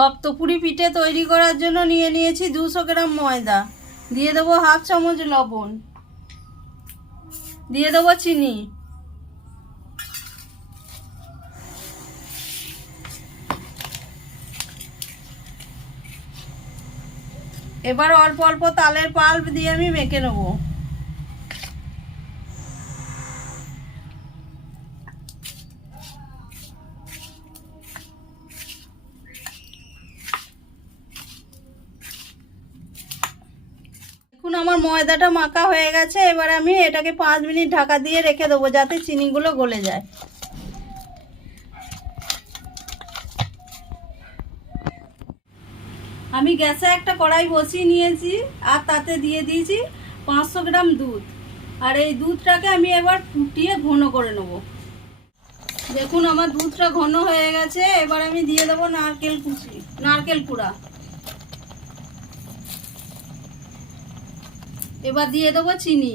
সপ্তপুরি পিঠে তৈরি করার জন্য নিয়ে নিয়েছি 200 গ্রাম ময়দা, দিয়ে দেবো হাফ চামচ লবণ, দিয়ে দেবো চিনি, এবার অল্প অল্প তালের পাল্প দিয়ে আমি মেখে নেবো। এখন আমার ময়দাটা মাখা হয়ে গেছে, এবার আমি এটাকে 5 মিনিট ঢাকা দিয়ে রেখে দেবো যাতে চিনিগুলো গলে যায়। আমি গ্যাসে একটা কড়াই বসিয়ে নিয়েছি আর তাতে দিয়ে দিয়েছি 500 গ্রাম দুধ, আর এই দুধটাকে আমি এবার ফুটিয়ে ঘন করে নেব। দেখুন আমার দুধটা ঘন হয়ে গেছে, এবার আমি দিয়ে দেবো নারকেল কুড়া, এবার দিয়ে দেবো চিনি,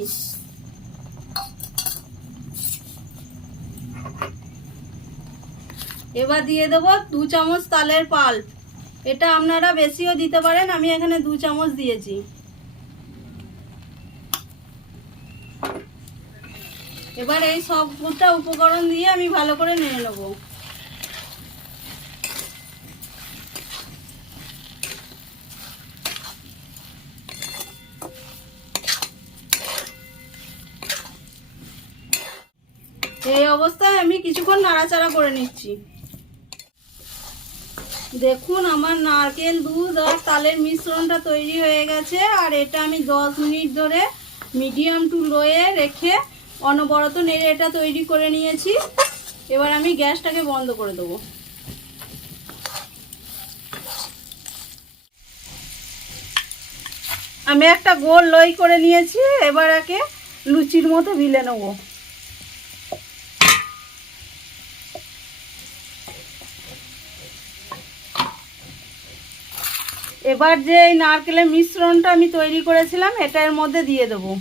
এবার দিয়ে দেবো 2 চামচ তালের পাল্প, এটা আপনারা বেশিও দিতে পারেন, আমি এখানে 2 চামচ দিয়েছি। এবার এই সবটা উপকরণ দিয়ে আমি ভালো করে নেড়ে নেব। এই অবস্থায় আমি কিছুক্ষণ নাড়াচাড়া করে নিচ্ছি। দেখুন আমার নারকেল দুধ আর তালের মিশ্রণটা তৈরি হয়ে গেছে, আর এটা আমি 10 মিনিট ধরে মিডিয়াম টু লোয়ে রেখে অনবরত নেড়ে এটা তৈরি করে নিয়েছি। এবার আমি গ্যাসটাকে বন্ধ করে দেবো। আমি একটা গোল লই করে নিয়েছি, এবার একে লুচির মতো বেলে নেব। এবার যে এই নারকেলের মিশ্রণটা আমি তৈরি করেছিলাম এটা এর মধ্যে দিয়ে দেবো।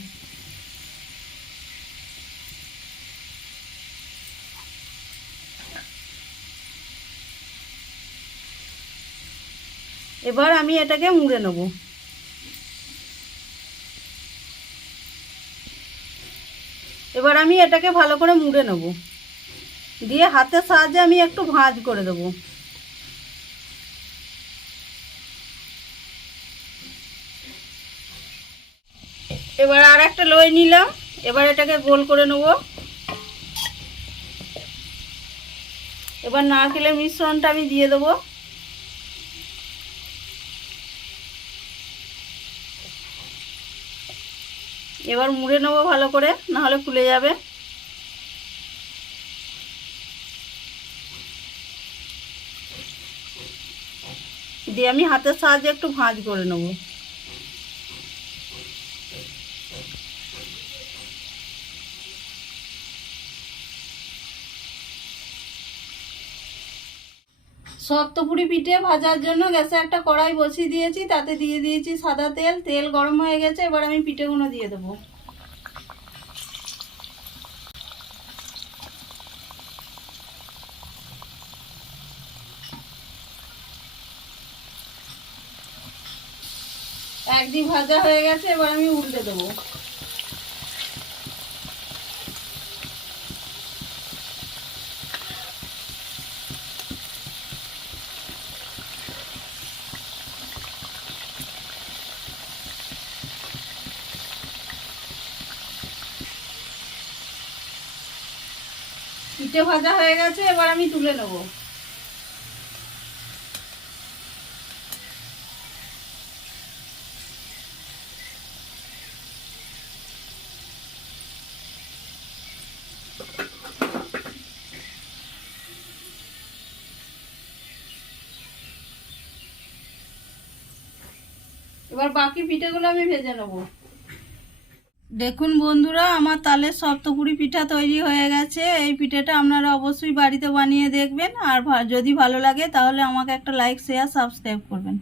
এবার আমি এটাকে মুড়ে নেব। এবার আমি এটাকে ভালো করে মুড়ে নেব, দিয়ে হাতের সাহায্যে আমি একটু ভাঁজ করে দেবো। এবার আর একটা লই নিলাম, এবার এটাকে গোল করে নেব। এবার নারকেলের মিশ্রণটা আমি দিয়ে দেবো। এবার মুড়ে নেবো ভালো করে, না হলে ফুলে যাবে। দিয়ে আমি হাতের সাহায্যে একটু ভাঁজ করে নেব। সপ্তপুরি পিঠে ভাজার জন্য গ্যাসে একটা কড়াই বসিয়ে দিয়েছি, তাতে দিয়ে দিয়েছি সাদা তেল। তেল গরম হয়ে গেছে, এবার আমি পিঠেগুলো দিয়ে দেবো। একদিক ভাজা হয়ে গেছে, এবার আমি উল্টে দেবো। পিঠে ভাজা হয়ে গেছে, এবার আমি তুলে নেব। এবার বাকি পিঠেগুলো আমি ভেজে নেব। দেখুন বন্ধুরা, আমার তালের সপ্তপুরি পিঠা তৈরি হয়ে গেছে। এই পিঠাটা আপনারা অবশ্যই বাড়িতে বানিয়ে দেখবেন, আর যদি ভালো লাগে তাহলে আমাকে একটা লাইক, শেয়ার, সাবস্ক্রাইব করবেন।